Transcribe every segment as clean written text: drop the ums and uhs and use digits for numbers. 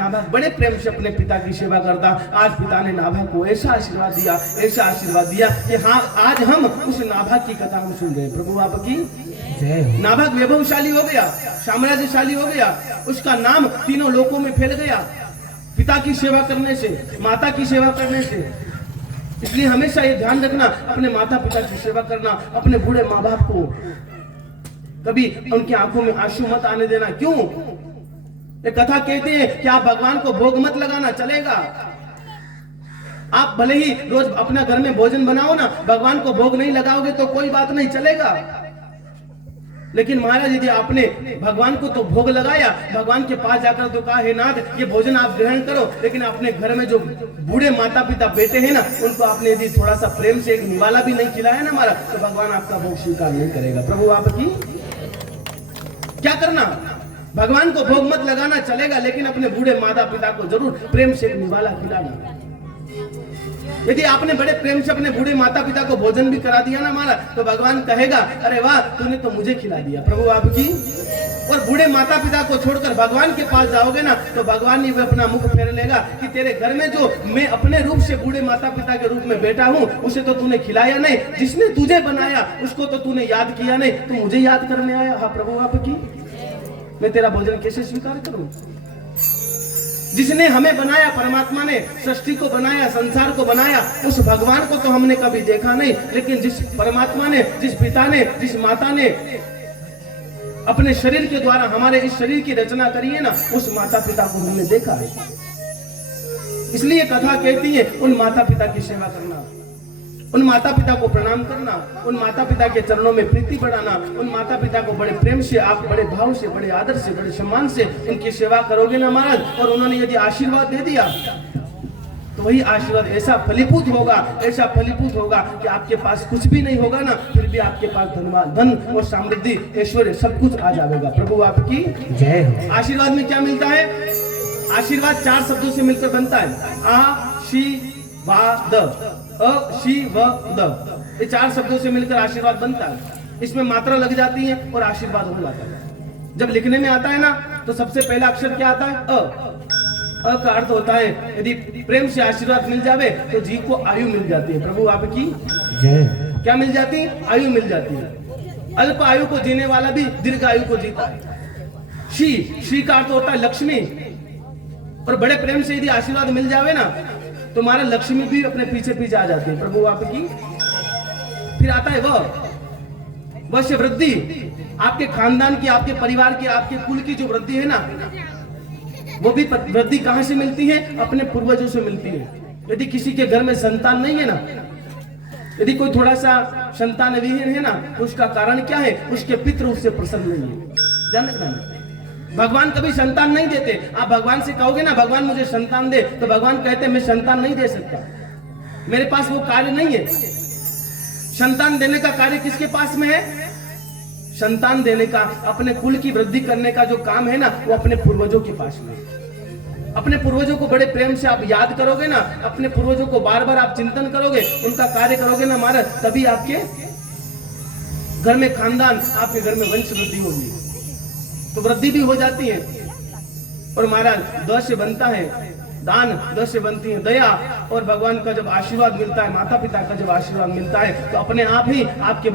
नाभा बड़े प्रेम से अपने पिता की सेवा करता। आज पिता ने नाभा को ऐसा आशीर्वाद दिया कि हाँ, आज हम उस नाभा की कथा हम सुन रहे हैं। प्रभु आपकी जय हो। नाभा वैभवशाली हो गया, साम्राज्यशाली हो गया, उसका नाम तीनों लोकों में फैल गया पिता की सेवा करने से, माता की सेवा करने से। इसलिए हमेशा ये ध्यान रखना, अपने माता पिता की सेवा करना, अपने बूढ़े माँ बाप को कभी उनकी आंखों में आंसू मत आने देना। क्यों? ये कथा कहते हैं कि आप भगवान को भोग मत लगाना, चलेगा। आप भले ही रोज अपना घर में भोजन बनाओ ना, भगवान को भोग नहीं लगाओगे तो कोई बात नहीं, चलेगा। लेकिन महाराज यदि आपने भगवान को तो भोग लगाया, भगवान के पास जाकर तो कहा, हे नाथ ये भोजन आप ग्रहण करो, लेकिन अपने घर में जो बूढ़े माता पिता बेटे हैं ना, उनको आपने यदि थोड़ा सा प्रेम से एक निवाला भी नहीं खिलाया ना हमारा, तो भगवान आपका भोग स्वीकार नहीं करेगा। प्रभु आपकी क्या करना, भगवान को भोग मत लगाना, चलेगा, लेकिन अपने बूढ़े माता पिता को जरूर प्रेम से एक निवाला खिलाना। यदि आपने बड़े प्रेम से अपने बूढ़े माता पिता को भोजन भी करा दिया ना हमारा, तो भगवान कहेगा, अरे वाह, तूने तो मुझे खिला दिया। प्रभु आपकी। और बूढ़े माता पिता को छोड़कर भगवान के पास जाओगे ना, तो भगवान ही अपना मुख फेर लेगा कि तेरे घर में जो मैं अपने रूप से बूढ़े माता पिता के रूप में बैठा हूँ, उसे तो तूने खिलाया नहीं, जिसने तुझे बनाया उसको तो तूने याद किया नहीं, तू मुझे याद करने आया। हाँ प्रभु आपकी, मैं तेरा भोजन कैसे स्वीकार करूं? जिसने हमें बनाया, परमात्मा ने सृष्टि को बनाया, संसार को बनाया, उस भगवान को तो हमने कभी देखा नहीं, लेकिन जिस परमात्मा ने, जिस पिता ने, जिस माता ने अपने शरीर के द्वारा हमारे इस शरीर की रचना करी है ना, उस माता पिता को हमने देखा है। इसलिए कथा कहती है, उन माता पिता की सेवा करना, उन माता पिता को प्रणाम करना, उन माता पिता के चरणों में प्रीति बढ़ाना, उन माता पिता को बड़े प्रेम से, आप बड़े भाव से, बड़े आदर से, बड़े सम्मान से उनकी सेवा करोगे ना महाराज, और उन्होंने यदि आशीर्वाद दे दिया, तो वही आशीर्वाद ऐसा फलीभूत होगा कि आपके पास कुछ भी नहीं होगा ना, फिर भी आपके पास धन और समृद्धि, ऐश्वर्य सब कुछ आ जाएगा। प्रभु आपकी जय हो। आशीर्वाद में क्या मिलता है? आशीर्वाद 4 शब्दों से मिलकर बनता है। आशीर्वाद, ये 4 शब्दों से मिलकर आशीर्वाद बनता है। इसमें मात्रा लग जाती है और आशीर्वाद हो जाता है। जब लिखने में आता है ना, तो सबसे पहला अक्षर क्या आता है? अ का अर्थ होता है, यदि प्रेम से आशीर्वाद मिल जावे तो जीव को आयु मिल जाती है। प्रभु आपकी जय। क्या मिल जाती है? आयु मिल जाती है। अल्प आयु को जीने वाला भी दीर्घ आयु को जीता है। श्री का अर्थ होता है लक्ष्मी, और बड़े प्रेम से यदि आशीर्वाद मिल जावे ना, तो हमारा लक्ष्मी भी अपने पीछे पीछे आ जाती है। प्रभु आपकी। फिर आता है वह वृद्धि, आपके खानदान की, आपके परिवार की, आपके कुल की जो वृद्धि है ना, वो भी वृद्धि कहां से मिलती है? अपने पूर्वजों से मिलती है। यदि किसी के घर में संतान नहीं है ना, यदि कोई थोड़ा सा संतान विहीन है ना, तो उसका कारण क्या है? उसके पितृ उससे प्रसन्न नहीं है। ध्यान रखना, भगवान कभी संतान नहीं देते। आप भगवान से कहोगे ना, भगवान मुझे संतान दे, तो भगवान कहते मैं संतान नहीं दे सकता, मेरे पास वो कार्य नहीं है। संतान देने का कार्य किसके पास में है? संतान देने का, अपने कुल की वृद्धि करने का जो काम है ना, वो अपने पूर्वजों के पास में है। अपने पूर्वजों को बड़े प्रेम से आप याद करोगे ना, अपने पूर्वजों को बार बार आप चिंतन करोगे, उनका कार्य करोगे ना महाराज, तभी आपके घर में खानदान, आपके घर में वंश वृद्धि होगी, तो वृद्धि भी हो जाती है। और महाराज द से बनता है दान, द से बनती है दया, और भगवान का जब आशीर्वाद मिलता है, माता पिता का जब आशीर्वाद मिलता है, तो अपने आप ही आपके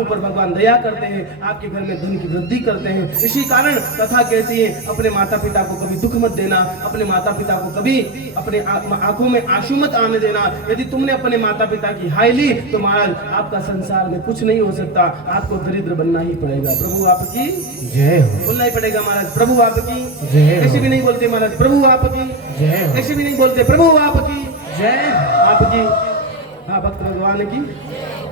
ऊपर भगवान दया करते हैं, आपके घर में धन की वृद्धि करते हैं। इसी कारण कथा कहती है, अपने माता पिता को कभी दुख मत देना, अपने माता पिता को कभी अपने आंखों में आंसू मत आने देना। यदि तुमने अपने माता पिता की हाय ली, तो महाराज आपका संसार में कुछ नहीं हो सकता, आपको दरिद्र बनना ही पड़ेगा। प्रभु आपकी जय हो। बोलना ही पड़ेगा महाराज, प्रभु आपकी जय। ऐसे भी नहीं बोलते महाराज, प्रभु आपकी जय, ऐसे भी नहीं बोलते, प्रभु आपकी जय। आपकी, हाँ, भक्त भगवान की